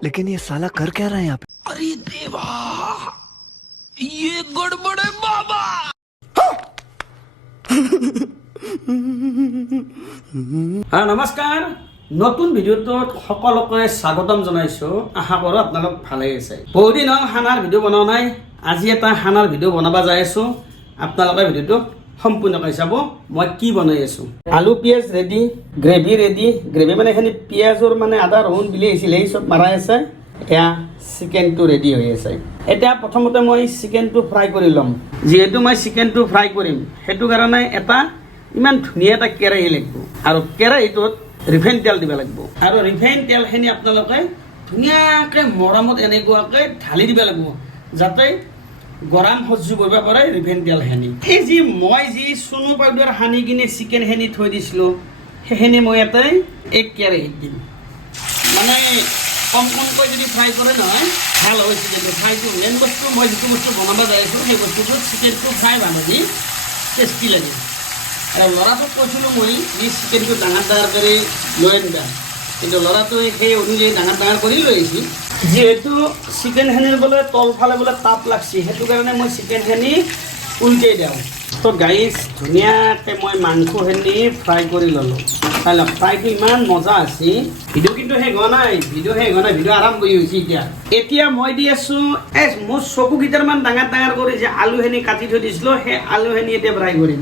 लेकिन ये साला कर क्या रहा है यहाँ पे? अरे देवा ये गड़बड़ है बाबा নমস্কাৰ নতুন ভিডিঅ'টোত সকলোকে স্বাগতম জনাইছোঁ আশা কৰোঁ আপোনালোক ভালেই আছে বহুদিন হ'ল খানাৰ ভিডিঅ' বনোৱা নাই আজি এটা খানাৰ ভিডিঅ' বনাব যাই আছোঁ আপোনালোকে ভিডিঅ'টো সম্পূৰ্ণকৈ চাব মই কি বনাই আছোঁ আলু পিঁয়াজ ৰেডি গ্ৰেভি মানে এখানি পিঁয়াজৰ মানে আদা ৰহুন বিলি আহিছিলে এই চব মাৰাই আছে এতিয়া চিকেনটো ৰেডি হৈ আছে এতিয়া প্ৰথমতে মই চিকেনটো ফ্ৰাই কৰি ল'ম যিহেতু মই চিকেনটো ফ্ৰাই কৰিম সেইটো কাৰণে এটা ইমান ধুনীয়া এটা কেৰাহী লাগিব আৰু কেৰাহীটোত ৰিফাইন তেল দিব লাগিব আৰু ৰিফাইন তেলখিনি আপোনালোকে ধুনীয়াকৈ মৰমত এনেকুৱাকৈ ঢালি দিব লাগিব যাতে গৰম সহ্য কৰিব পাৰে ৰিফাইন তেলখিনি এই যি মই চুনু পাউডাৰ সানি কিনে চিকেনখিনি থৈ দিছিলোঁ সেইখিনি মই ইয়াতে এক কেৰাহীত দিম মানে কম কমকৈ যদি ফ্ৰাই কৰে নহয় ভাল হয় চিকেনটো ফ্ৰাইটো মেইন বস্তু মই যিটো বস্তু বনাব যাই আছোঁ সেই বস্তুটো চিকেনটো ফ্ৰাই বানাবি টেষ্টি লাগে আৰু ল'ৰাটোক কৈছিলোঁ মই যি চিকেনটো ডাঙৰ কৰি লৈ আনিবা কিন্তু ল'ৰাটোৱে সেই অনুযায়ী ডাঙৰ কৰি লৈ আহিছিল যিহেতু চিকেনখিনিৰ বোলে তলফালে বোলে তাপ লাগছি সেইটো কাৰণে মই চিকেনখিনি উল্টাই দিওঁ তো গাইজ ধুনীয়াকৈ মই মাংসখিনি ফ্ৰাই কৰি ল'লোঁ চাই লওক ফ্ৰাইটো ইমান মজা আছে ভিডিঅ' কিন্তু শেষ হোৱা নাই ভিডিঅ' আৰম্ভ হৈছে এতিয়া মই দি আছোঁ মোৰ চকুকেইটাৰমান ডাঙৰ কৰি যে আলুখিনি কাটি থৈ দিছিলোঁ সেই আলুখিনি এতিয়া ফ্ৰাই কৰিম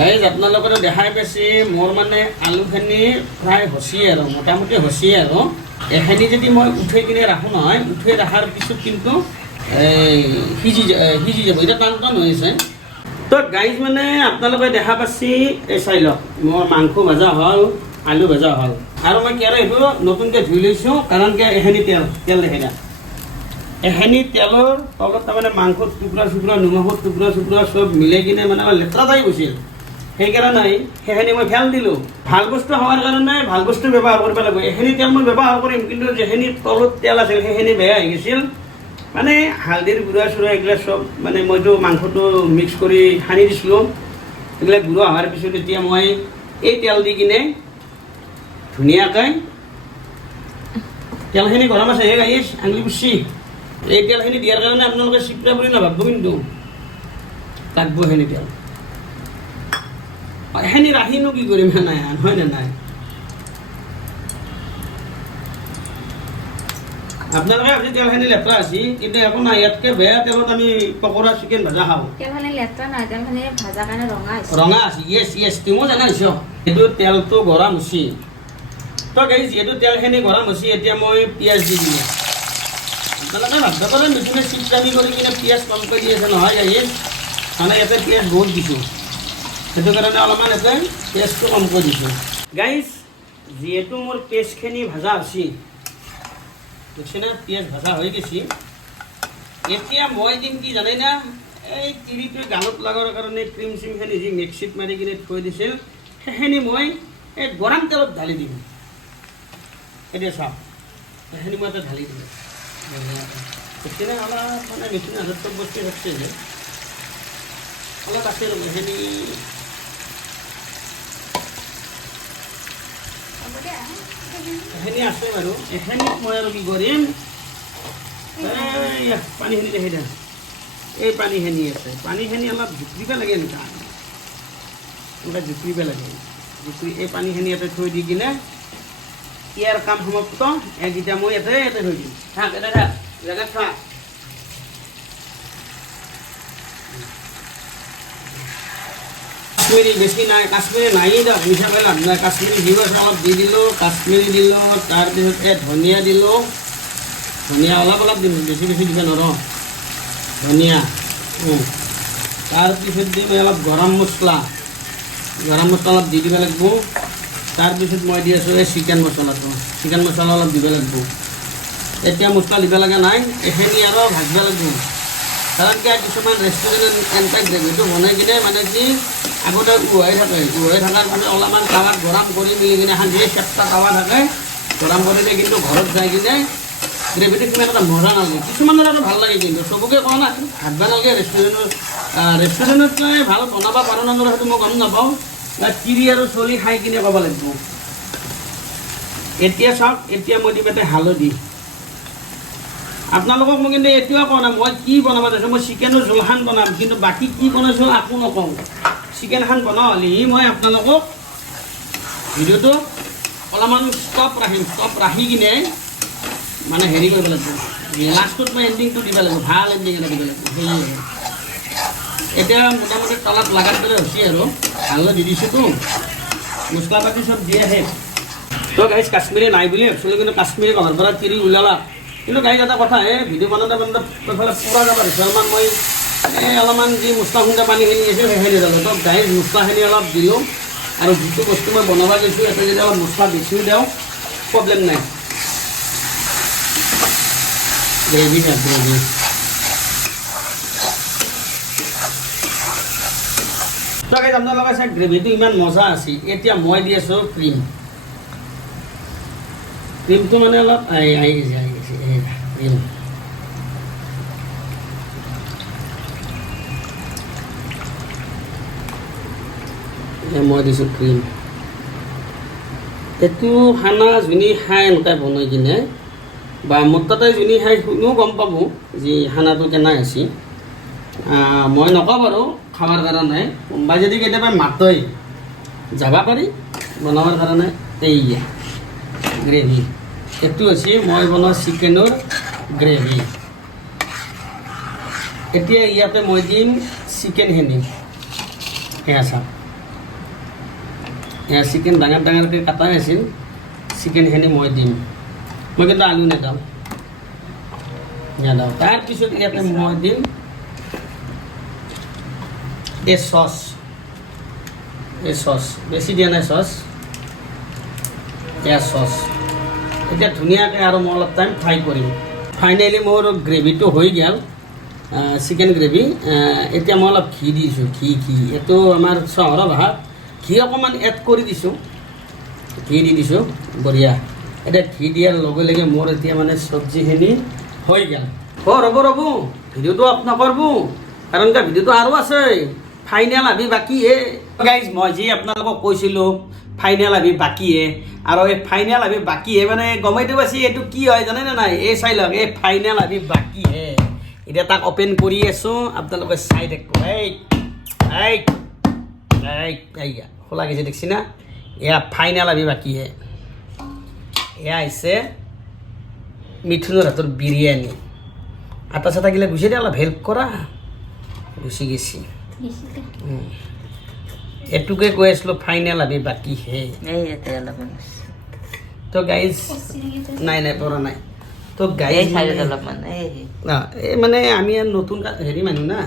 গাইজ আপোনালোকেতো দেখাই পাইছে মোৰ মানে আলুখিনি প্ৰায় হৈছে আৰু মোটামুটি হৈছে আৰু এইখিনি যদি মই উঠাই কিনে ৰাখোঁ নহয় উঠাই ৰখাৰ পিছত কিন্তু সিজি যাব এতিয়া টান হৈ আছে তো গাইজ মানে আপোনালোকে দেখা পাইছে এই চাই লওক মোৰ মাংস ভজা হ'ল আলু ভজা হ'ল আৰু মই কেৰাহীটো নতুনকৈ ধুই লৈছোঁ কাৰণ কি এইখিনি তেল দেখি না এইখিনি তেলৰ তলত তাৰমানে মাংসৰ টুকুৰা নিমখৰ টুকুৰা চব মিলাই কিনে মানে লেতেৰা টাইপ হৈছিল সেইকাৰণে সেইখিনি মই ফেল দিলোঁ ভাল বস্তু হোৱাৰ কাৰণে ভাল বস্তু ব্যৱহাৰ কৰিব লাগিব এইখিনি তেল মই ব্যৱহাৰ কৰিম কিন্তু যিখিনি তলত তেল আছিল সেইখিনি বেয়া হৈ গৈছিল মানে হালধিৰ গুড়া চুৰা এইবিলাক চব মানে মইতো মাংসটো মিক্স কৰি সানি দিছিলোঁ এইবিলাক গুড়া হোৱাৰ পিছত এতিয়া মই এই তেল দি কিনে ধুনীয়াকৈ তেলখিনি গৰম আছে হে গাইছ আঙুলি পুচি এই তেলখিনি দিয়াৰ কাৰণে আপোনালোকে চিপৰা বুলি নাভাবিব কিন্তু লাগব সেইখিনি তেল এইখিনি ৰাখিনো কি কৰিম নাই হয় নে নাই আপোনালোকে ভাবিছে তেলখিনি লেতেৰা আছে কিন্তু একো নাই ইয়াতকৈ বেয়া তেলত আমি পকৰা চিকেন ভাজা খাওঁ তেলখিনি লেতেৰা নাই তেলখিনি ভাজা কাৰণে ৰঙা আছে য়েছ তুমিও জানা হৈছ এইটো তেলটো গৰম হৈছে তো গাইজ যিহেতু তেলখিনি গৰম হৈছে এতিয়া মই পিঁয়াজ দি দিলোঁ আপোনালোকে ভাবিব পাৰে মেচিনে চিপৰামি কৰি কিনে পিঁয়াজ কমকৈ দি আছে নহয় গাইজ মানে ইয়াতে পিঁয়াজ বহুত দিছোঁ সেইটো কাৰণে অলপমান ইয়াতে পেষ্টটো কমকৈ দিছোঁ গাইজ যিহেতু মোৰ পেষ্টখিনি ভাজা হৈছে দেখিছেনে পিঁয়াজ ভাজা হৈ গৈছে এতিয়া মই দিম কি জানে না এই তিৰিটোৱে গালত লগাৰ কাৰণে ক্ৰীম চিমখিনি যি মিক্সিত মাৰি কিনে থৈ দিছিল সেইখিনি মই এই গৰম তেলত ঢালি দিম এতিয়া চাওক সেইখিনি মই এটা ঢালি দিম দেখিছেনে অলপ মানে মেচিন হাতত চব বস্তু থাকছে যে অলপ আছে ৰ'ব সেইখিনি এইখিনি আছে বাৰু এইখিনিত মই আৰু কি কৰিম পানীখিনি দেখি দে এই পানীখিনি আছে পানীখিনি অলপ জুকৰিব লাগে এনেকুৱা জুকৰিব লাগে জুকৰি এই পানীখিনি ইয়াতে থৈ দি কিনে ইয়াৰ কাম সমাপ্ত এইকেইটা মই ইয়াতে থৈ দিম থাক এটা থাক জেগাত থাক কাশ্মীৰী বেছি নাই কাশ্মীৰী নায়েই দিয়ক মিঠা পেলাম নাই কাশ্মীৰী দিব অলপ দি দিলোঁ কাশ্মীৰী দিলোঁ তাৰপিছত ধনিয়া দিলোঁ ধনিয়া অলপ দিম বেছি দিব নোৱাৰোঁ ধনিয়া তাৰপিছত দিম অলপ গৰম মছলা অলপ দি দিব লাগিব তাৰপিছত মই দি আছোঁ এই চিকেন মছলা অলপ দিব লাগিব এতিয়া মছলা দিব লগা নাই এইখিনি আৰু ভাজিব লাগিব কাৰণ কি কিছুমান ৰেষ্টুৰেণ্ট এনেকৈ গ্ৰেভিটো বনাই কিনে মানে কি আগতে উহাই থকাৰ কাৰণে অলপমান টাৱাত গৰম কৰি মিলি কিনে এখন যি চেপ্টা টাৱা থাকে গৰম কৰিলে কিন্তু ঘৰত যাই কিনে গ্ৰেভিটো কিমান এটা মজা নালাগে কিছুমানৰ আৰু ভাল লাগে কিন্তু চবকে কোৱা নাই ভাতবা নালাগে ৰেষ্টুৰেণ্টত ভাল বনাব পাৰোঁ না সেইটো মই গম নাপাওঁ তিৰি আৰু চলি খাই কিনে ক'ব লাগিব এতিয়া চাওক এতিয়া মই দিম এটা হালধি আপোনালোকক মই কিন্তু এতিয়াও কোৱা নাই মই কি বনাব দিছোঁ মই চিকেনৰ জোলখন বনাম কিন্তু বাকী কি বনাইছোঁ একো নকওঁ চিকেনখন বনাওঁ হ'লেহি মই আপোনালোকক ভিডিঅ'টো অলপমান ষ্টপ ৰাখি কিনে মানে হেৰি কৰিব লাগিব লাষ্টত মই এণ্ডিংটো দিব লাগিব ভাল এণ্ডিং এটা দিব লাগিব সেয়ে এতিয়া মোটামুটি তলত লাগাত দৰে হৈছে আৰু হালধি দি দিছোঁতো মছলা পাতি চব দিয়ে শেষ তো গাইজ কাশ্মীৰী নাই বুলি ভাবিছিলোঁ কিন্তু কাশ্মীৰী ঘৰৰ পৰা তিৰি ওলালা কিন্তু গাইজ এটা কথা ভিডিঅ' বনাওঁতে এইফালে পূৰা যাব দিছোঁ অলপমান মই অলপমান যি মছলা খুন্দা পানীখিনি আছে সেইখিনি দিলোঁ তো গাইজ মছলাখিনি অলপ দিলোঁ আৰু যিটো বস্তু মই বনাব গৈছোঁ ইয়াতে যদি অলপ মছলা বেছিও দিওঁ প্ৰব্লেম নাই গ্ৰেভি তো গাইজ আপোনালোকে চাই গ্ৰেভিটো ইমান মজা আছিল এতিয়া মই দি আছোঁ ক্ৰীমটো মানে অলপ আহি গৈছে ক্ৰীম মই দিছোঁ ক্ৰীম এইটো খানা যোনে খাই এনেকৈ বনাই কিনে বা মোৰ তাতে যোনে খাই শুনিও গম পাব যে খানাটো কেনে হৈছে মই নকওঁ বাৰু খাবৰ কাৰণে কোনোবাই যদি কেতিয়াবা মাতই যাব পাৰি বনাবৰ কাৰণে এইয়া গ্ৰেভি এইটো হৈছে মই বনোৱা চিকেনৰ গ্ৰেভি এতিয়া ইয়াতে মই দিম চিকেনখিনি সেয়া চাওক এয়া চিকেন ডাঙৰ ডাঙৰকৈ কাটাই আছিল চিকেনখিনি মই দিম মই কিন্তু আলু নেদাওঁ তাৰপিছত ইয়াতে মই দিম এই চচ বেছি দিয়া নাই চচ এয়া চচ এতিয়া ধুনীয়াকৈ আৰু মই অলপ টাইম ফ্ৰাই কৰিম ফাইনেলি মোৰ গ্ৰেভিটো হৈ গ'ল চিকেন গ্ৰেভি এতিয়া মই অলপ ঘি দিছোঁ ঘি এইটো আমাৰ চহৰৰ ভাষাত ঘি অকণমান এড কৰি দিছোঁ ঘি দি দিছোঁ বঢ়িয়া এতিয়া ঘি দিয়াৰ লগে লগে মোৰ এতিয়া মানে চব্জিখিনি হৈ গ'ল ৰ'ব ভিডিঅ'টো অফ নকৰব কাৰণ এতিয়া ভিডিঅ'টো আৰু আছে ফাইনেল আহি বাকীহে গাইজ মই যি আপোনালোকক কৈছিলোঁ ফাইনেল আহি বাকীহে আৰু এই ফাইনেল আহি বাকীহে মানে গমাইটো পাইছে এইটো কি হয় জানেনে নাই এই চাই লওক এই ফাইনেল আহি বাকীহে এতিয়া তাক অপেন কৰি আছোঁ আপোনালোকে চাই থাকিব এইয়া খোলা গৈছে দেখছি না এয়া ফাইনেল আহি বাকীহে এয়া হৈছে মিথুনৰ হাতৰ বিৰিয়ানী আটা চাটা গিলা গুচি দিয়া অলপ হেল্প কৰা গুচি গেছি এইটোকে কৈ আছিলোঁ ফাইনেল আহি বাকীহে তো গাইজ নাই পৰা নাই তো গাইজ এই মানে আমি আৰু নতুন হেৰি মানুহ না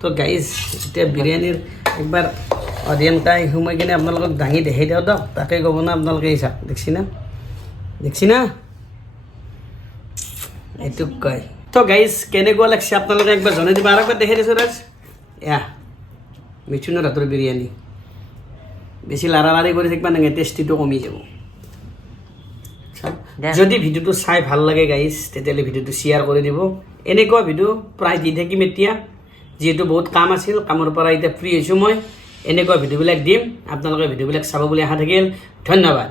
তো গাইজ এতিয়া বিৰিয়ানীৰ একবাৰ অডিয়েঞ্চটাই সোমাই কিনে আপোনালোকক দাঙি দেখাই দিওঁ দিয়ক তাকে ক'ব না আপোনালোকে চাওক দেখছি না এইটোক কয় তো গাইজ কেনেকুৱা লাগছে আপোনালোকে একবাৰ জনাই দিব আৰু একবাৰ দেখাই দিছোঁ ৰাজ এয়া মিথুনৰ হাতৰ বিৰিয়ানী বেছি লাৰি কৰি থাকিবা নালাগে টেষ্টিটো কমি যাব যদি ভিডিঅ'টো চাই ভাল লাগে গাইজ তেতিয়াহ'লে ভিডিঅ'টো শ্বেয়াৰ কৰি দিব এনেকুৱা ভিডিঅ' প্ৰায় দি থাকিম এতিয়া যিহেতু বহুত কাম আছিল কামৰ পৰা এতিয়া ফ্ৰী হৈছোঁ মই এনেকুৱা ভিডিঅ'বিলাক দিম আপোনালোকে ভিডিঅ'বিলাক চাব বুলি আশা থাকিল ধন্যবাদ